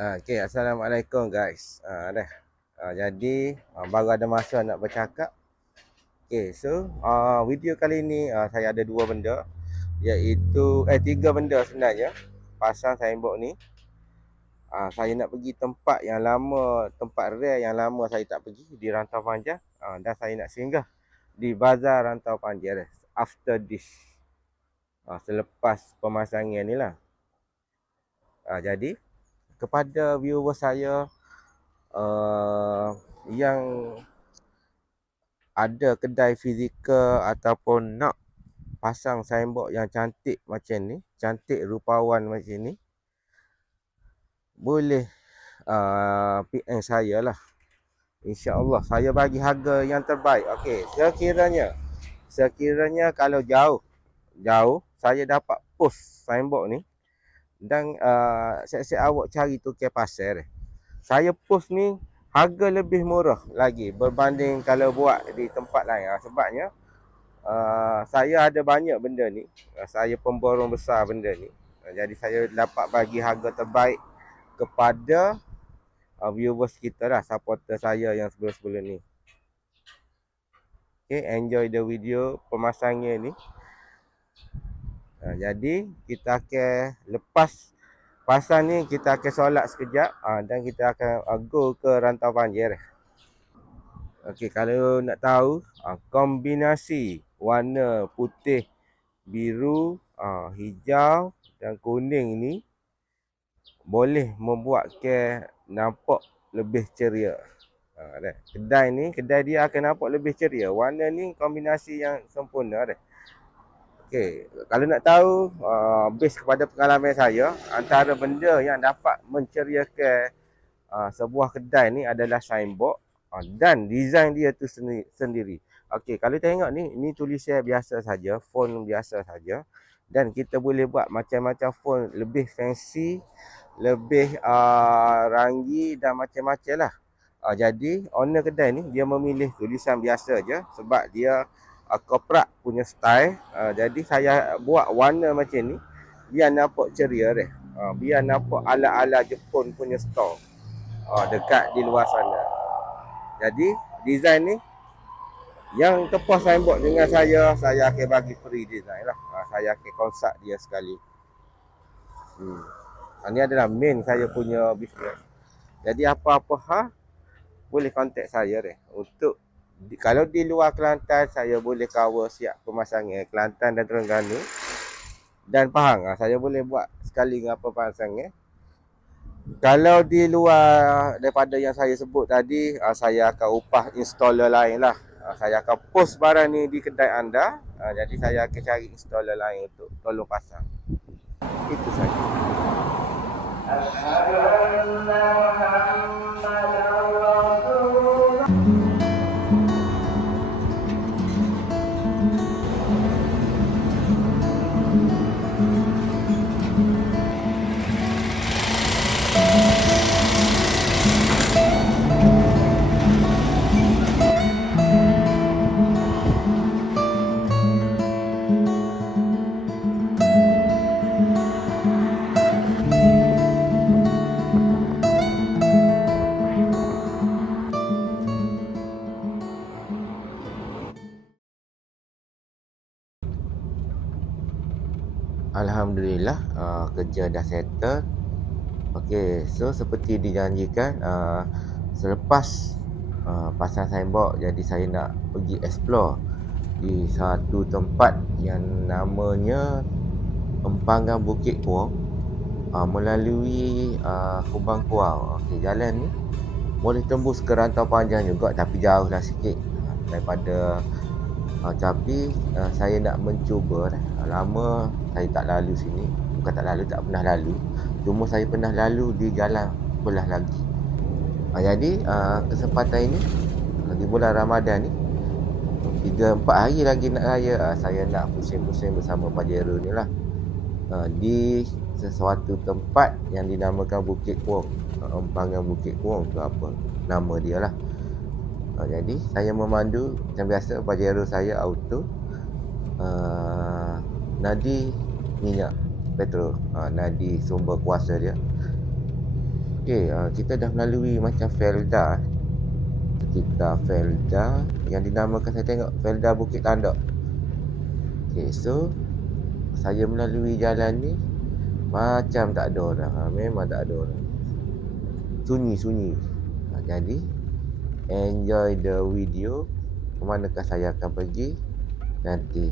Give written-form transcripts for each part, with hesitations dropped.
Okay, Assalamualaikum guys. Jadi baru ada masa nak bercakap. Okay, so video kali ni saya ada dua benda, iaitu tiga benda sebenarnya. Pasang signboard ni. Saya nak pergi tempat yang lama, tempat rare yang lama saya tak pergi di Rantau Panjang. Dan saya nak singgah di Bazar Rantau Panjang after this. Selepas pemasangan ni lah. Jadi kepada viewer saya yang ada kedai fizikal ataupun nak pasang signboard yang cantik macam ni, cantik rupawan macam ni, boleh PM saya lah. InsyaAllah saya bagi harga yang terbaik. Okey, sekiranya kalau jauh saya dapat post signboard ni dan siap-siap awak cari tukar pasar, saya post ni harga lebih murah lagi berbanding kalau buat di tempat lain. Sebabnya saya ada banyak benda ni, saya pemborong besar benda ni. Jadi saya dapat bagi harga terbaik kepada viewers kita lah, supporter saya yang sebelum-sebelum ni. Okay, enjoy the video pemasangan ni. Jadi kita akan lepas pasang ni, kita akan solat sekejap dan kita akan go ke Rantau Panjang. Okey, kalau nak tahu kombinasi warna putih, biru, hijau dan kuning ni boleh membuatkan nampak lebih ceria. Kedai dia akan nampak lebih ceria. Warna ni kombinasi yang sempurna dah. Okey, kalau nak tahu base kepada pengalaman saya, antara benda yang dapat menceriakan sebuah kedai ni adalah signboard dan design dia tu sendiri. Okey, kalau tengok ni tulisan biasa saja, font biasa saja, dan kita boleh buat macam-macam font, lebih fancy, lebih ranggi dan macam-macam lah. Jadi owner kedai ni dia memilih tulisan biasa je sebab dia corporate punya style. Jadi saya buat warna macam ni biar nampak ceria deh. Biar nampak ala-ala Jepun punya store dekat di luar sana. Jadi design ni yang tepas signboard dengan saya akan bagi free design lah. Saya akan konsult dia sekali. Ini adalah main saya punya bisnes. Jadi apa-apa boleh kontak saya deh. Untuk kalau di luar Kelantan, saya boleh cover siap pemasangan Kelantan dan Terengganu dan Pahang. Saya boleh buat sekali dengan apa pemasangan. Kalau di luar daripada yang saya sebut tadi, saya akan upah installer lain lah. Saya akan post barang ni di kedai anda. Jadi saya akan cari installer lain untuk tolong pasang. Itu saja. Asyhadu anna Muhammadan Rasulullah. Alhamdulillah, kerja dah settle. Okey, so seperti dijanjikan, selepas pasang signboard, jadi saya nak pergi explore di satu tempat yang namanya Empangan Bukit Kuang, melalui Kubang Kuau. Okey, jalan ni boleh tembus ke Rantau Panjang juga, tapi jauh lah sikit daripada tapi saya nak mencuba dah. Lama saya tak lalu sini. Bukan tak lalu, tak pernah lalu. Cuma saya pernah lalu di jalan belah lagi. Jadi kesempatan ini di bulan Ramadan ni, 3-4 hari lagi nak raya, saya nak pusing-pusing bersama Pajero ni lah, di sesuatu tempat yang dinamakan Bukit Kuang. Empangan Bukit Kuang ke apa nama dia lah. Jadi saya memandu macam biasa, Pajero saya auto, nadi minyak petrol, nadi sumber kuasa dia. Okey, kita dah melalui macam Felda. Kita Felda yang dinamakan, saya tengok Felda Bukit Tandak. Okey, so saya melalui jalan ni macam tak ada orang. Memang tak ada orang. Sunyi-sunyi. Jadi enjoy the video. Ke manakah saya akan pergi nanti.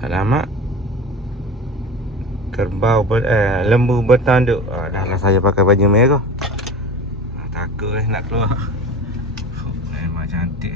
Alamak. Kerbau lembu bertanduk. Dah lah saya pakai baju merah. Takut nak keluar. Memang cantik .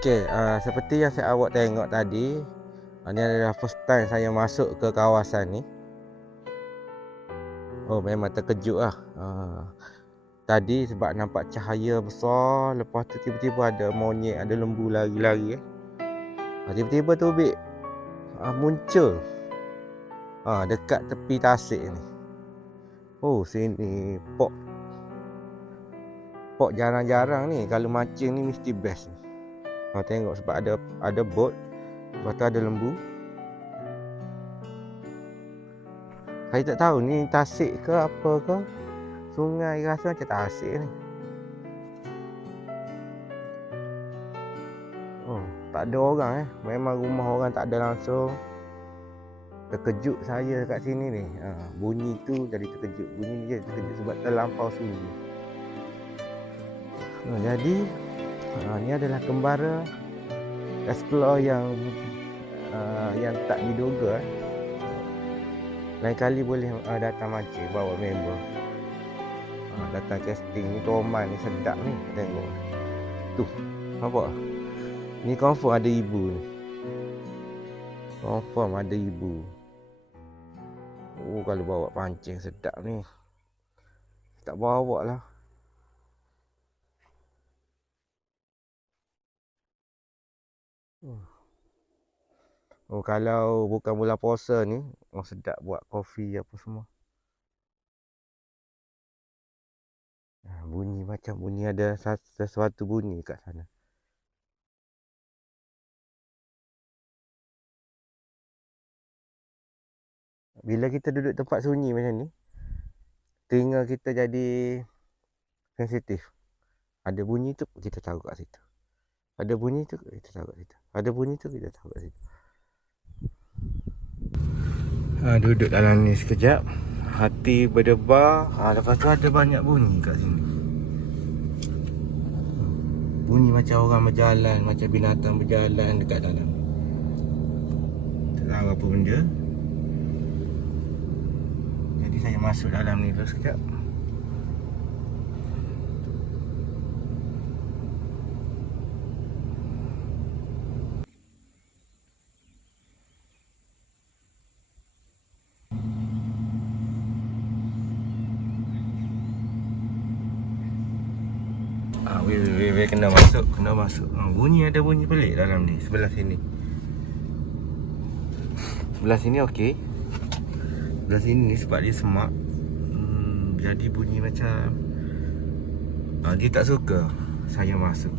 Okey, seperti yang saya awak tengok tadi, ini adalah first time saya masuk ke kawasan ni. Oh, memang terkejut lah. Tadi sebab nampak cahaya besar, lepas tu tiba-tiba ada monyet, ada lembu lari-lari. Tiba-tiba tu Bik muncul dekat tepi tasik ni. Oh, sini pok jarang-jarang ni. Kalau mancing ni mesti best ni. Tengok sebab ada bot, lepas tu ada lembu. Saya tak tahu ni tasik ke apa ke. Sungai rasa macam tasik ni. Oh, tak ada orang . Memang rumah orang tak ada langsung. Terkejut saya kat sini ni. Bunyi tu jadi terkejut. Bunyi ni jadi terkejut sebab terlampau sunyi. Jadi ni adalah kembara explore yang tak diduga. Lain kali boleh datang mancing, bawa member. Datang casting ni, toman ni sedap ni. Tengok tu, nampak? Ni confirm ada ibu ni. Confirm ada ibu. Oh, kalau bawa pancing sedap ni. Tak bawa lah. Oh, kalau bukan bulan puasa ni, sedap buat kopi apa semua. Bunyi macam bunyi ada sesuatu bunyi kat sana. Bila kita duduk tempat sunyi macam ni, telinga kita jadi sensitif. Ada bunyi tu kita tahu kat situ. Ada bunyi tu kita tahu kat situ. Ada bunyi tu kita tahu kat situ. Duduk dalam ni sekejap, hati berdebar. Lepas tu ada banyak bunyi kat sini. Bunyi macam orang berjalan, macam binatang berjalan dekat dalam. Tak tahu apa benda. Jadi saya masuk dalam ni dulu sekejap. Weh, kena masuk. Bunyi ada bunyi pelik dalam ni, sebelah sini. Sebelah sini okey. Sebelah sini sebab dia semak. Jadi bunyi macam dia tak suka saya masuk.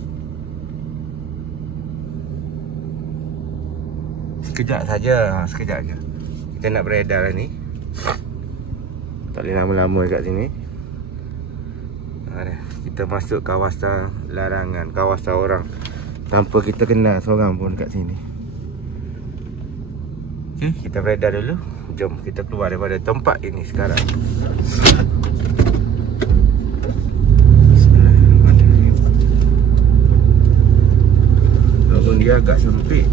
Sekejap saja, sekejap je. Kita nak beredar lah ni. Tak boleh lama-lama kat sini. Kita masuk kawasan larangan, kawasan orang tanpa kita kenal seorang pun kat sini. Okay, kita beredar dulu. Jom kita keluar daripada tempat ini sekarang. Walaupun dia agak sempit.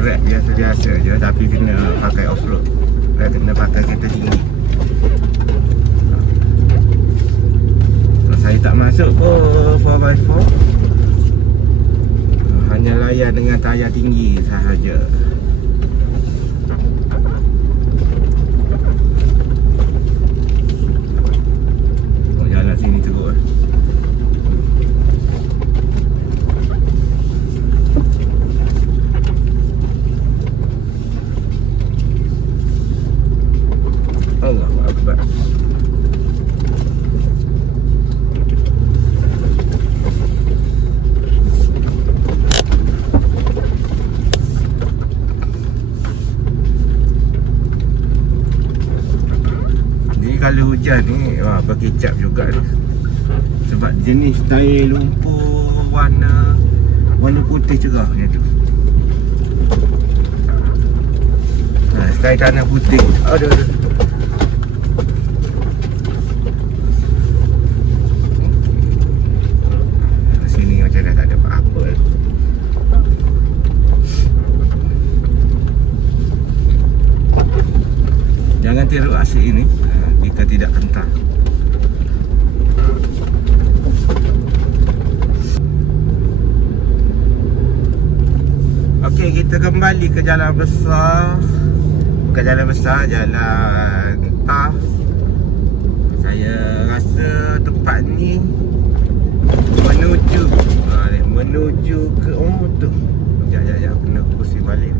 Track biasa-biasa je, tapi kena pakai off-road. Kena pakai kereta tinggi. So, saya tak masuk ke 4x4, hanya layan dengan tayar tinggi sahaja. Oh, jalan sini teruk. Allahu Akbar. Ni kalau hujan ni berkicap juga ni. Sebab jenis tair lumpur warna putih cerah macam tu. Tair tanah putih. Aduh. Sini macam dah tak ada apa-apa. Jangan teruk asyik ini jika tidak kentang. Okey, kita kembali ke jalan besar. Bukan jalan besar, jalan tar. Saya rasa tempat ni menuju ke tu. Sekejap, kena pusing balik.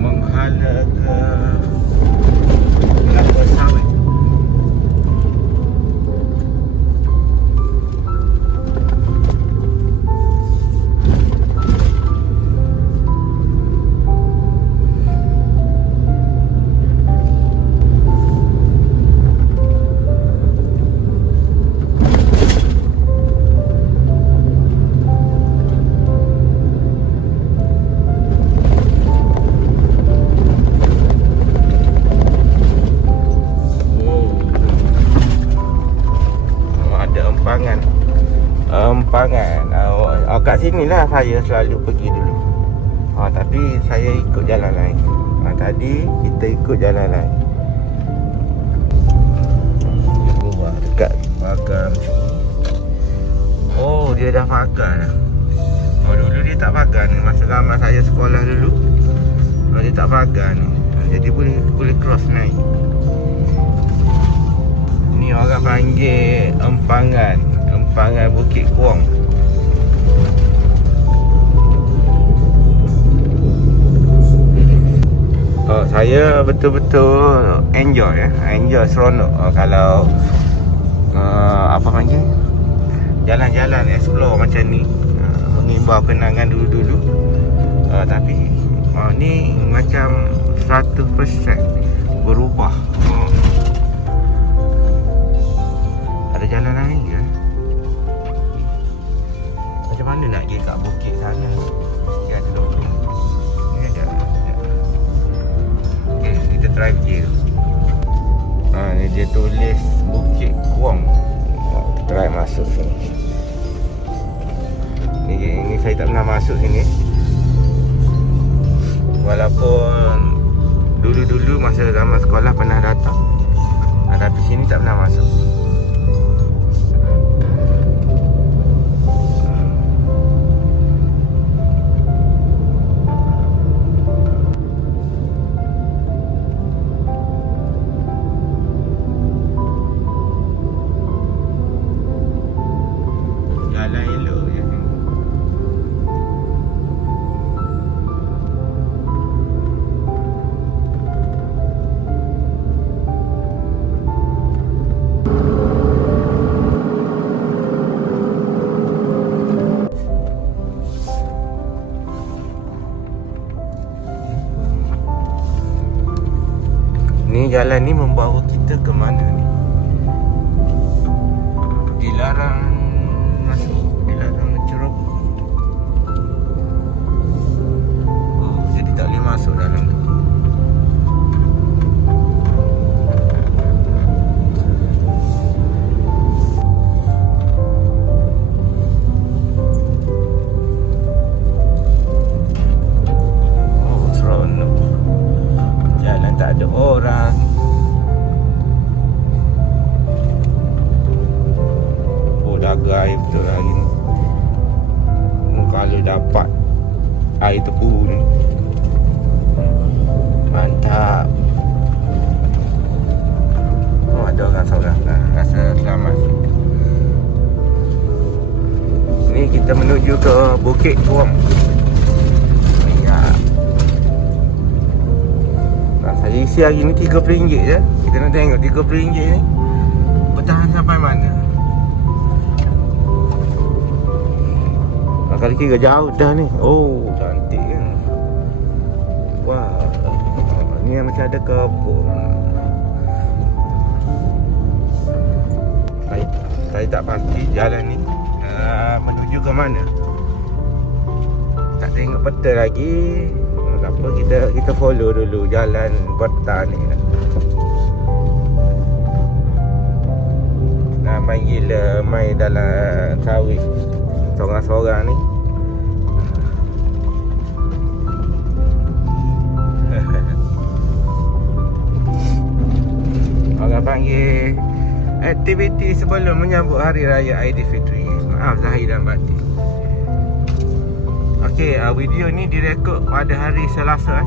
Menghala ke Kelapa Sawit. Empangan. Kat sinilah saya selalu pergi dulu. Tapi saya ikut jalan lain. Tadi kita ikut jalan lain. Dia keluar dekat pagar. Oh, dia dah pagar dah. Dulu dia tak pagar ni. Masa zaman saya sekolah dulu, dia tak pagar ni. Jadi boleh cross naik. Ni orang panggil Empangan Bukit Kuang. Saya betul-betul enjoy seronok kalau apa panggil, jalan-jalan explore macam ni, mengimbau kenangan dulu-dulu. Tapi ni macam 100% berubah. Ada jalan lain ke? Macam mana nak pergi kat bukit sana? Mesti ada dokumen. Ni ada. Okay, kita try pergi tu. Ni dia tulis Bukit Kuang. Kita try masuk sini. Ni saya tak pernah masuk sini. Walaupun dulu-dulu masa zaman sekolah pernah datang, tapi sini tak pernah masuk. Ni jalan ni membawa kita ke mana ni? Dilarang masuk, dilarang mencerobot. Oh, jadi tak boleh masuk dalam tu. Oh, seronok. Jalan tak ada orang. Daga air betul hari ni. Kalau dapat air tebu ni, mantap. Oh, ada orang seorang. Rasa selamat. Ni kita menuju ke Bukit Tuam. Ya. Saya isi hari ni RM30 je. Kita nak tengok RM30 ni bertahan sampai mana. Kali kira jauh dah ni. Oh, cantik kan. Wah, ni macam ada kebun. Saya tak pasti jalan ni menuju ke mana. Tak tengok peta lagi. Tak apa, kita follow dulu jalan peta ni. Main gila, main dalam sawit seorang-seorang ni. Orang panggil aktiviti sebelum menyambut Hari Raya Aidilfitri. Maaf Zahir dan batin. Okey, video ni direkod pada hari Selasa.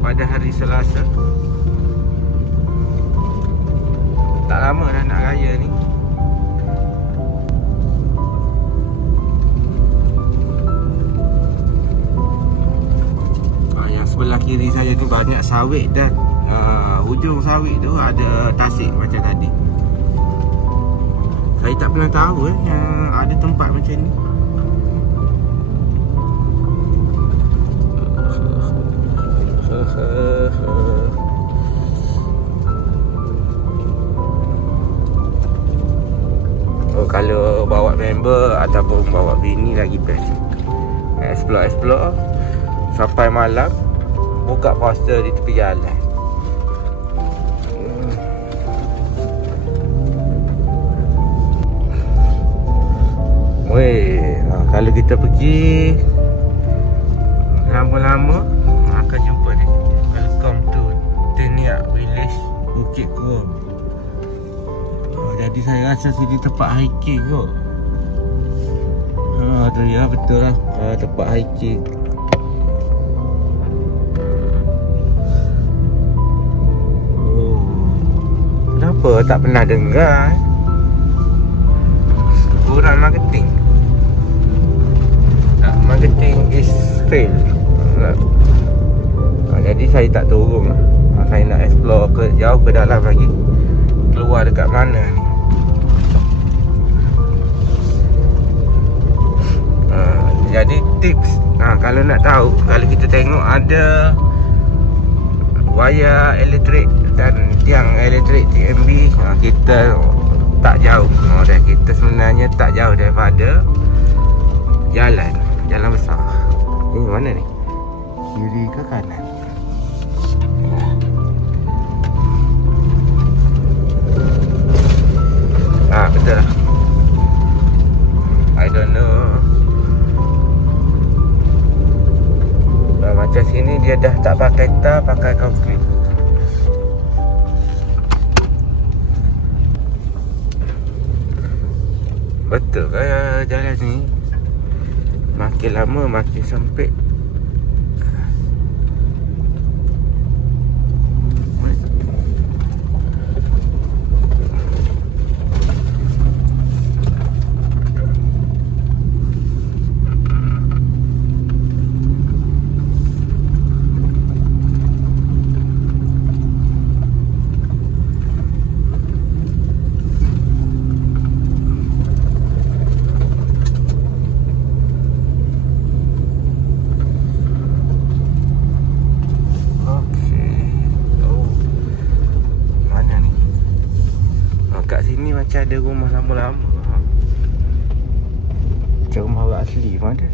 Pada hari Selasa. Tak lama dah nak raya ni. Sebelah kiri saya ni banyak sawit dan hujung sawit tu ada tasik macam tadi. Saya tak pernah tahu ada tempat macam ni. Oh, kalau bawa member ataupun bawa bini lagi best. Explore sampai malam. Buka poster di tepi jalan. Weh, kalau kita pergi lama-lama akan jumpa ni. Welcome to Teniak Village, Bukit Tuam. Jadi saya rasa sini tempat hiking kot. Tu ya, betul lah, tempat hiking. Kenapa tak pernah dengar? Kurang marketing. Marketing is fail. Jadi saya tak turun. Saya nak explore jauh ke dalam lagi. Keluar dekat mana ni. Jadi tips, kalau nak tahu, kalau kita tengok ada wayar elektrik dan tiang elektrik TMB, kita tak jauh. Kita sebenarnya tak jauh daripada jalan besar. Ini mana ni? Kiri ke kanan? Betul lah. I don't know. Macam sini dia dah tak pakai tar, pakai konkrit. Betul ke jalan ni? Makin lama makin sempit. macam ada rumah lama-lama. Macam rumah orang asli pun ada.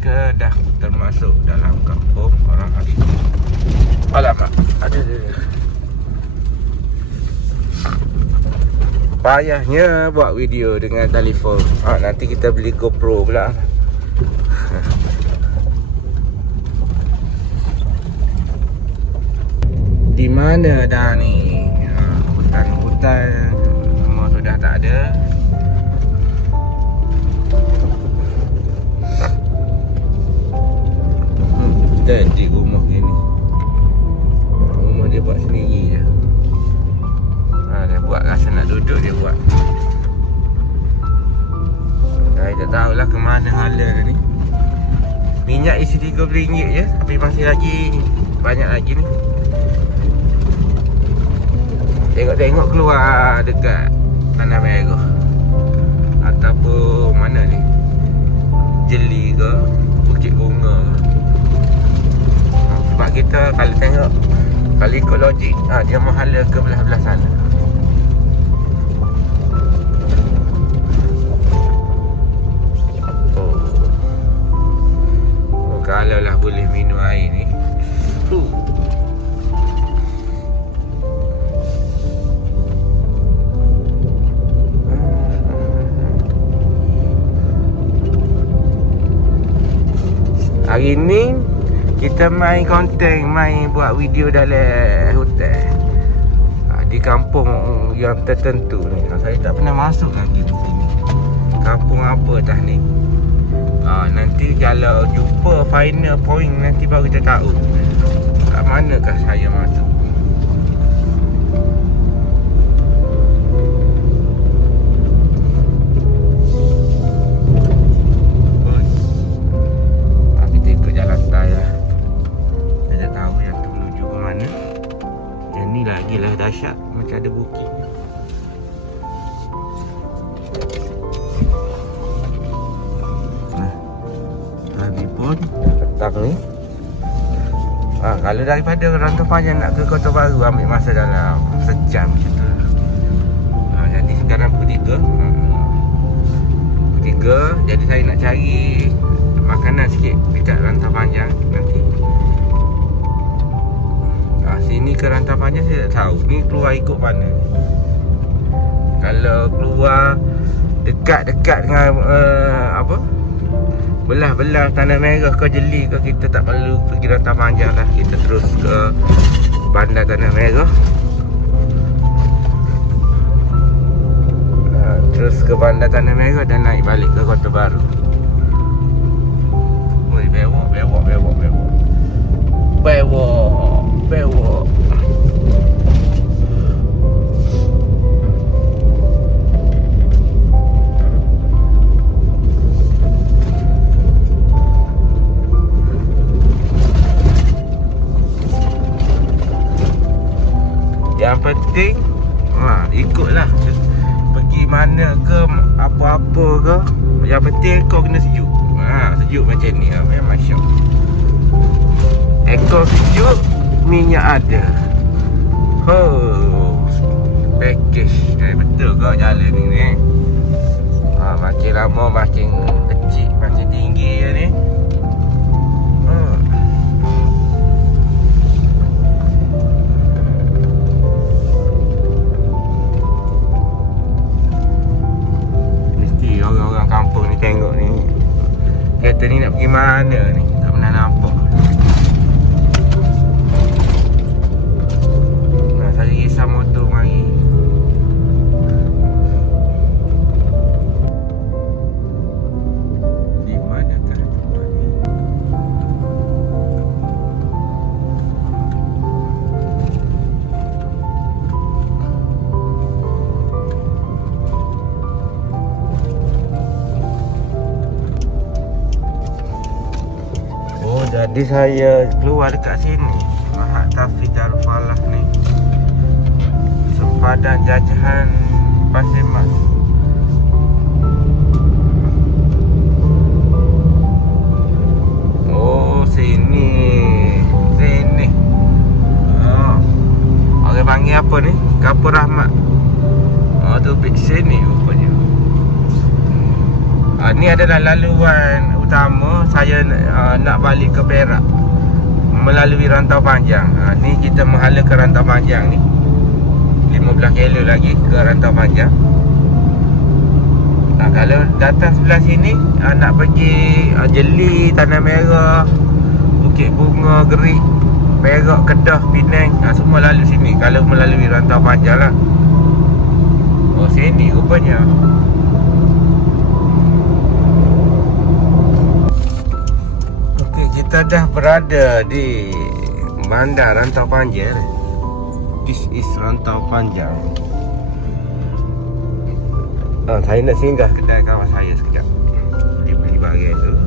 Ke dah termasuk dalam kampung orang asli. Alamak, ada. Payahnya buat video dengan telefon. Nanti kita beli GoPro pula. Di mana dah ni? Hutan-hutan semua sudah tak ada. Di rumah ni. Rumah dia buat sendiri je. Dia buat rasa nak duduk dia buat. Saya tak tahulah ke mana hala ni. Minyak isi RM30 je, tapi masih lagi banyak lagi ni. Tengok-tengok keluar dekat Tanah Merah ataupun mana ni, Jeli ke, Bukit Bunga ke. Sebab kita kalau tengok, kalau ikut logik, dia menghala ke belah-belah sana. Kalau lah boleh minum air ni. Hari ni kita main konten, main buat video dalam hutan. Di kampung yang tertentu ni. Saya tak pernah masuk lagi di sini. Kampung apa dah ni? Nanti kalau jumpa final point nanti baru kita tahu kat manakah saya masuk. Kita ikut jalan raya. Saya tak tahu yang tu menuju ke mana. Yang ni lagilah dahsyat, macam ada bukit. Petang ni. Kalau daripada Rantau Panjang nak ke Kota Baru ambil masa dalam sejam macam tu. Jadi sekarang pukul 3. Jadi saya nak cari makanan sikit dekat Rantau Panjang nanti. Sini ke Rantau Panjang saya tak tahu. Ni keluar ikut mana. Kalau keluar dekat-dekat dengan belah-belah Tanah Merah ke Jeli ke, kita tak perlu pergi Rantau Panjang lah. Kita terus ke Bandar Tanah Merah. Terus ke Bandar Tanah Merah dan naik balik ke Kota Baru. Woi, bewok. Yang penting ikutlah pergi mana ke, apa-apa ke, yang penting kau kena sejuk. Sejuk macam ni memang syok. Ekor sejuk, minyak ada. Package. Betul kau jalan ni. Makin lama makin kecil, makin tinggi je ni. Kampung ni tengok ni. Kereta ni nak pergi mana ni? Tak pernah nampak. Saya risau motor mari. Di manakah tempat ni? Jadi saya keluar dekat sini, Mahat Tafiq Darul Falah ni, sempadan jajahan Pasir Mas. Sini. Orang panggil apa ni? Kapur Rahmat. tu pergi sini rupanya. Ni adalah laluan utama saya nak balik ke Perak melalui Rantau Panjang. Ni kita menghala ke Rantau Panjang ni, 15 kilo lagi ke Rantau Panjang. Kalau datang sebelah sini nak pergi Jeli, Tanah Merah, Bukit Bunga, Gerik, Perak, Kedah, Penang, semua lalu sini kalau melalui Rantau Panjang lah. Oh, sini rupanya. Okey, kita dah berada di Bandar Rantau Panjang. This is Rantau Panjang. Saya nak singgah kedai kawan saya sekejap, beli bahagian tu.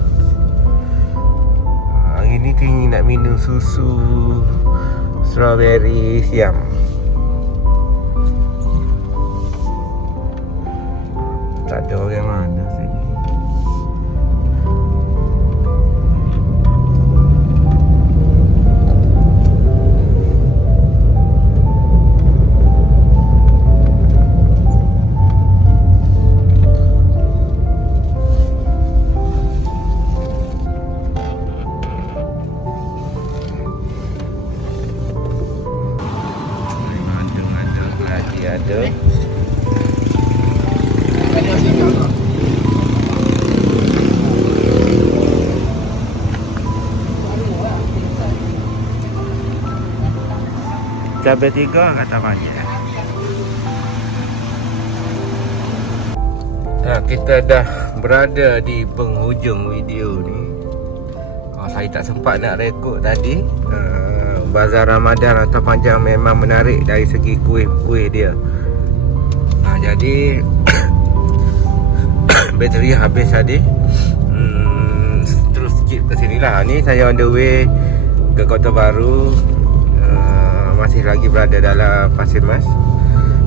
Hari ni teringin nak minum susu strawberry siam. Tak ada orang mana sini. Ada cabai 3 kata banyak. Kita dah berada di penghujung video ni. Saya tak sempat nak rekod tadi. Bazar Ramadan Rantau Panjang memang menarik dari segi kuih-kuih dia. Jadi bateri habis tadi. Terus skip ke sini lah. Ni saya on the way ke Kota Baru. Masih lagi berada dalam Pasir Mas.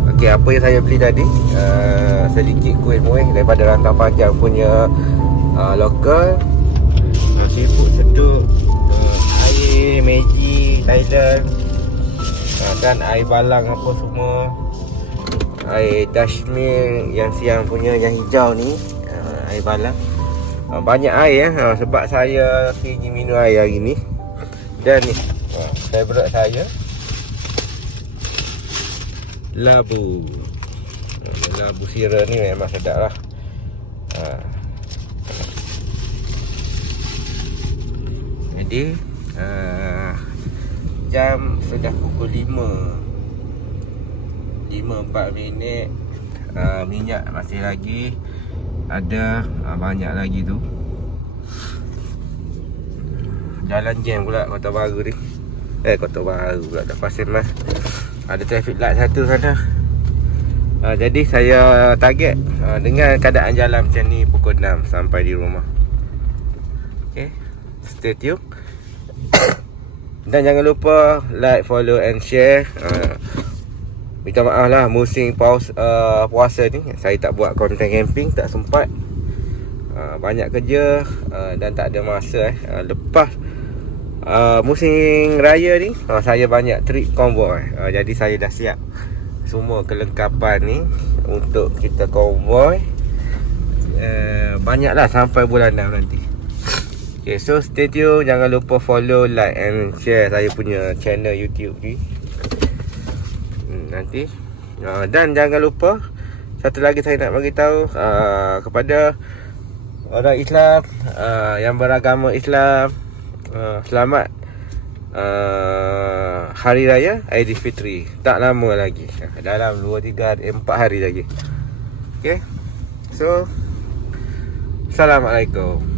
Okey, apa yang saya beli tadi? Sedikit kuih-muih daripada Rantau Panjang punya lokal. Seafood sedut, air Meiji Thailand, dan air balang apa semua. Air Dashmil yang siang punya, yang hijau ni, air balang. Banyak air sebab saya pergi minum air hari ni. Dan ni favourite saya, labu. Labu sira ni memang sedap lah. Jadi jam sudah pukul 5.04. Minyak masih lagi ada, banyak lagi tu. Jalan jam pula Kota Baru ni. Kota Baru pula, dah Pasir Mas. Ada traffic light satu sana. Jadi saya target dengan keadaan jalan macam ni pukul 6 sampai di rumah. Okay, stay tune. Dan jangan lupa like, follow and share. Minta maaf lah musim puasa ni saya tak buat konten camping, tak sempat. Banyak kerja dan tak ada masa. Lepas musim raya ni saya banyak trip konvoi. Jadi saya dah siap semua kelengkapan ni untuk kita konvoi. Banyaklah sampai bulan 6 nanti. Okay, so stay tune. Jangan lupa follow, like and share saya punya channel YouTube ni nanti. Dan jangan lupa, satu lagi saya nak bagi tahu kepada orang Islam yang beragama Islam, selamat Hari Raya Aidilfitri. Tak lama lagi, dalam 2, 3 hari, 4 hari lagi. Okay, so Assalamualaikum.